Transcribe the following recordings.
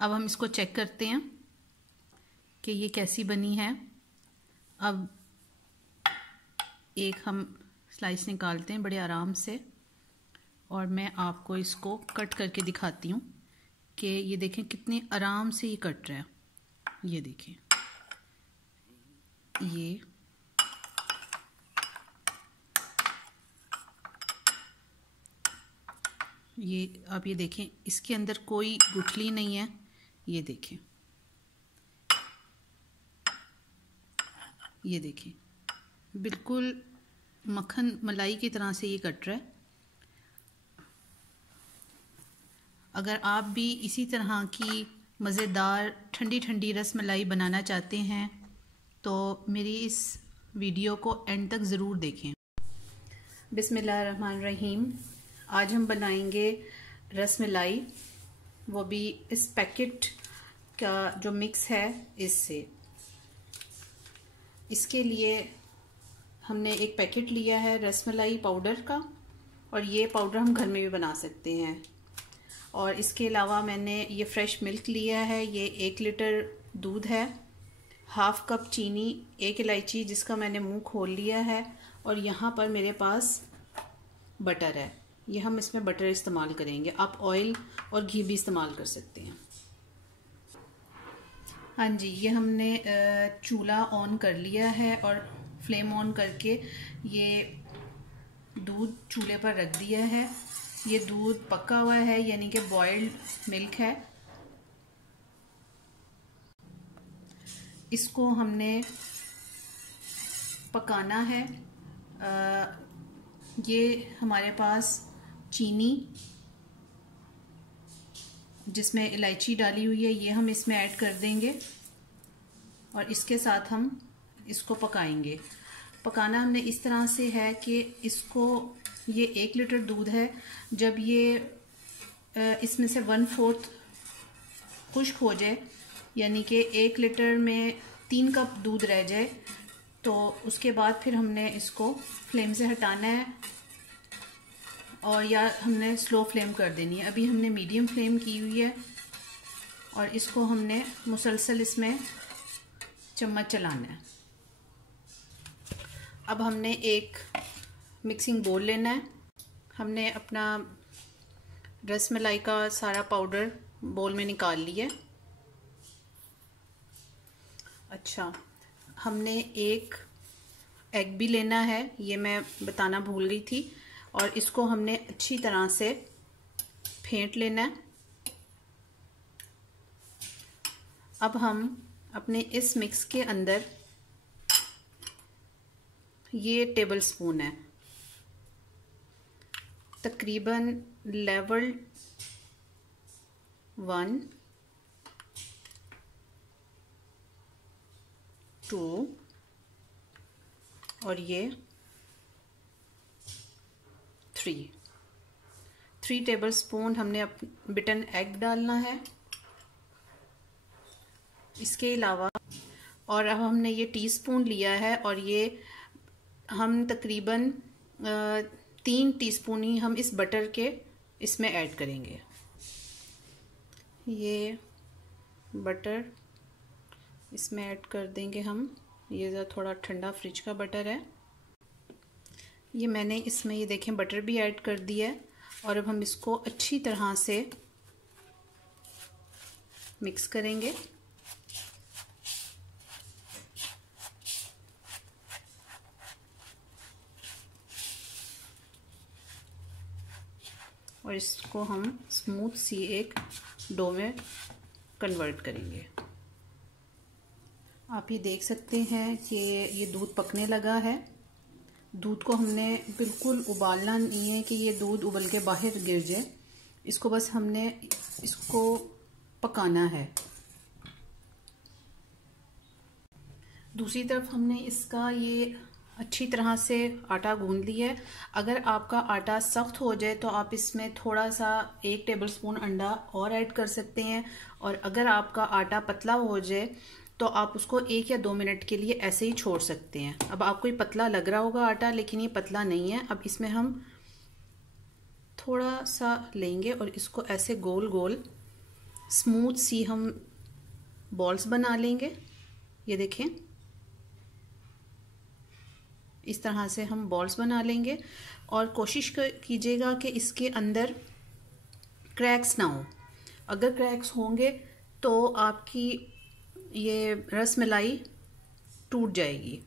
अब हम इसको चेक करते हैं कि ये कैसी बनी है। अब एक हम स्लाइस निकालते हैं बड़े आराम से और मैं आपको इसको कट करके दिखाती हूँ कि ये देखें कितने आराम से ये कट रहा है। ये देखें, ये आप ये देखें, इसके अंदर कोई गुठली नहीं है। ये देखें, ये देखें, बिल्कुल मक्खन मलाई की तरह से ये कट रहा है। अगर आप भी इसी तरह की मज़ेदार ठंडी ठंडी रस मलाई बनाना चाहते हैं तो मेरी इस वीडियो को एंड तक ज़रूर देखें। बिस्मिल्लाहिर्रहमानिर्रहीम। आज हम बनाएंगे रस मलाई, वो भी इस पैकेट का जो मिक्स है इससे। इसके लिए हमने एक पैकेट लिया है रस मलाई पाउडर का, और ये पाउडर हम घर में भी बना सकते हैं। और इसके अलावा मैंने ये फ्रेश मिल्क लिया है, ये 1 लीटर दूध है, हाफ कप चीनी, 1 इलायची जिसका मैंने मुंह खोल लिया है, और यहाँ पर मेरे पास बटर है। ये हम इसमें बटर इस्तेमाल करेंगे, आप ऑयल और घी भी इस्तेमाल कर सकते हैं। हाँ जी, ये हमने चूल्हा ऑन कर लिया है और फ्लेम ऑन करके ये दूध चूल्हे पर रख दिया है। ये दूध पका हुआ है, यानी कि बॉइल्ड मिल्क है। इसको हमने पकाना है। ये हमारे पास चीनी जिसमें इलायची डाली हुई है, ये हम इसमें ऐड कर देंगे और इसके साथ हम इसको पकाएंगे। पकाना हमने इस तरह से है कि इसको, ये 1 लीटर दूध है, जब ये इसमें से 1/4 खुश्क हो जाए, यानी कि 1 लीटर में 3 कप दूध रह जाए, तो उसके बाद फिर हमने इसको फ्लेम से हटाना है और या हमने स्लो फ्लेम कर देनी है। अभी हमने मीडियम फ्लेम की हुई है और इसको हमने मुसलसल इसमें चम्मच चलाना है। अब हमने एक मिक्सिंग बोल लेना है। हमने अपना रस मलाई का सारा पाउडर बोल में निकाल लिया। अच्छा, हमने एक एग भी लेना है, ये मैं बताना भूल गई थी, और इसको हमने अच्छी तरह से फेंट लेना है। अब हम अपने इस मिक्स के अंदर, ये टेबल स्पून है, तकरीबन लेवल 1, 2 और ये 3 टेबल स्पून हमने बिटन एग डालना है। इसके अलावा, और अब हमने ये टीस्पून लिया है और ये हम तकरीबन 3 टीस्पून ही हम इस बटर के इसमें ऐड करेंगे। ये बटर इसमें ऐड कर देंगे हम। ये ज़रा थोड़ा ठंडा फ्रिज का बटर है। ये मैंने इसमें, ये देखें, बटर भी ऐड कर दिया है और अब हम इसको अच्छी तरह से मिक्स करेंगे। और इसको हम स्मूथ सी एक डो में कन्वर्ट करेंगे। आप ये देख सकते हैं कि ये दूध पकने लगा है। दूध को हमने बिल्कुल उबालना नहीं है कि ये दूध उबल के बाहर गिर जाए, इसको बस हमने इसको पकाना है। दूसरी तरफ हमने इसका ये अच्छी तरह से आटा गूंद लिया है। अगर आपका आटा सख्त हो जाए तो आप इसमें थोड़ा सा 1 टेबलस्पून अंडा और ऐड कर सकते हैं, और अगर आपका आटा पतला हो जाए तो आप उसको 1 या 2 मिनट के लिए ऐसे ही छोड़ सकते हैं। अब आपको ये पतला लग रहा होगा आटा, लेकिन ये पतला नहीं है। अब इसमें हम थोड़ा सा लेंगे और इसको ऐसे गोल गोल स्मूथ सी हम बॉल्स बना लेंगे। ये देखें, इस तरह से हम बॉल्स बना लेंगे और कोशिश कीजिएगा कि इसके अंदर क्रैक्स ना हो। अगर क्रैक्स होंगे तो आपकी ये रसमलाई टूट जाएगी।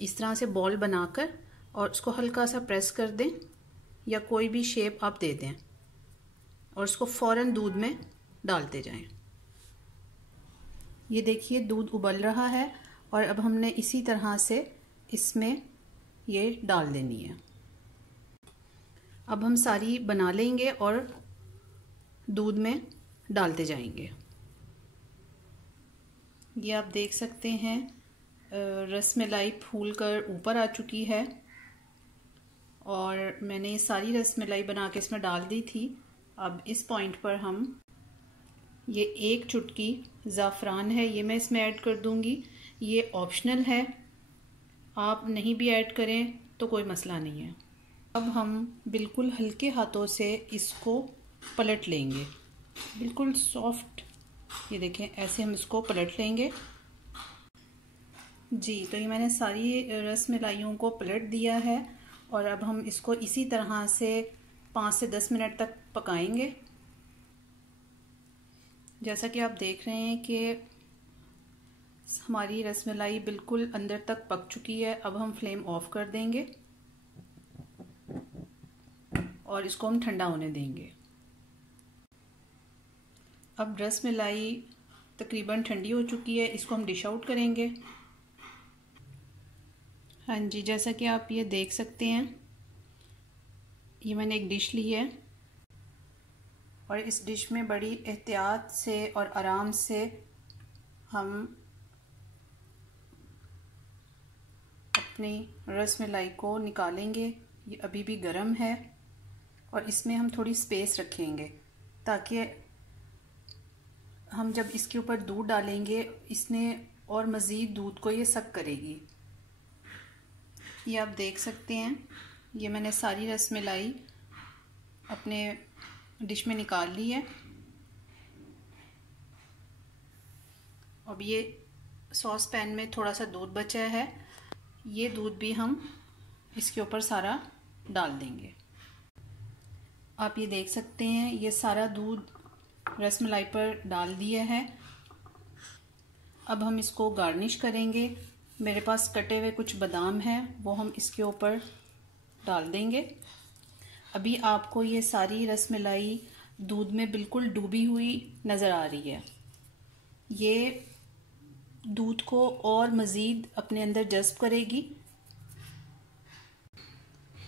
इस तरह से बॉल बनाकर और उसको हल्का सा प्रेस कर दें या कोई भी शेप आप दे दें और उसको फ़ौरन दूध में डालते जाएं। ये देखिए दूध उबल रहा है और अब हमने इसी तरह से इसमें ये डाल देनी है। अब हम सारी बना लेंगे और दूध में डालते जाएंगे। ये आप देख सकते हैं रसमलाई फूल कर ऊपर आ चुकी है और मैंने सारी रसमलाई बना के इसमें डाल दी थी। अब इस पॉइंट पर हम ये 1 चुटकी ज़ाफ़रान है, ये मैं इसमें ऐड कर दूंगी। ये ऑप्शनल है, आप नहीं भी ऐड करें तो कोई मसला नहीं है। अब हम बिल्कुल हल्के हाथों से इसको पलट लेंगे, बिल्कुल सॉफ्ट। ये देखें, ऐसे हम इसको पलट लेंगे। जी, तो ये मैंने सारी रसमलाइयों को पलट दिया है और अब हम इसको इसी तरह से 5 से 10 मिनट तक पकाएंगे। जैसा कि आप देख रहे हैं कि हमारी रसमलाई बिल्कुल अंदर तक पक चुकी है। अब हम फ्लेम ऑफ कर देंगे और इसको हम ठंडा होने देंगे। अब रसमलाई तकरीबन ठंडी हो चुकी है, इसको हम डिश आउट करेंगे। हाँ जी, जैसा कि आप ये देख सकते हैं, ये मैंने एक डिश ली है और इस डिश में बड़ी एहतियात से और आराम से हम अपनी रसमलाई को निकालेंगे। ये अभी भी गर्म है और इसमें हम थोड़ी स्पेस रखेंगे ताकि हम जब इसके ऊपर दूध डालेंगे इसने और मज़ीद दूध को ये सक करेगी। ये आप देख सकते हैं, ये मैंने सारी रसमलाई अपने डिश में निकाल ली है। अब ये सॉस पैन में थोड़ा सा दूध बचा है, ये दूध भी हम इसके ऊपर सारा डाल देंगे। आप ये देख सकते हैं, ये सारा दूध रसमलाई पर डाल दिया है। अब हम इसको गार्निश करेंगे। मेरे पास कटे हुए कुछ बादाम हैं, वो हम इसके ऊपर डाल देंगे। अभी आपको ये सारी रसमलाई दूध में बिल्कुल डूबी हुई नज़र आ रही है। ये दूध को और मज़ीद अपने अंदर जज़्ब करेगी।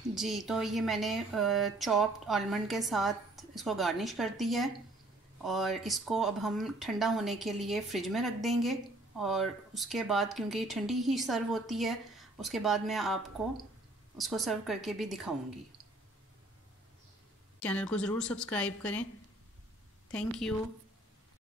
जी, तो ये मैंने चॉप्ड आलमंड के साथ इसको गार्निश कर दी है और इसको अब हम ठंडा होने के लिए फ्रिज में रख देंगे और उसके बाद, क्योंकि ये ठंडी ही सर्व होती है, उसके बाद मैं आपको उसको सर्व करके भी दिखाऊंगी। चैनल को ज़रूर सब्सक्राइब करें। Thank you.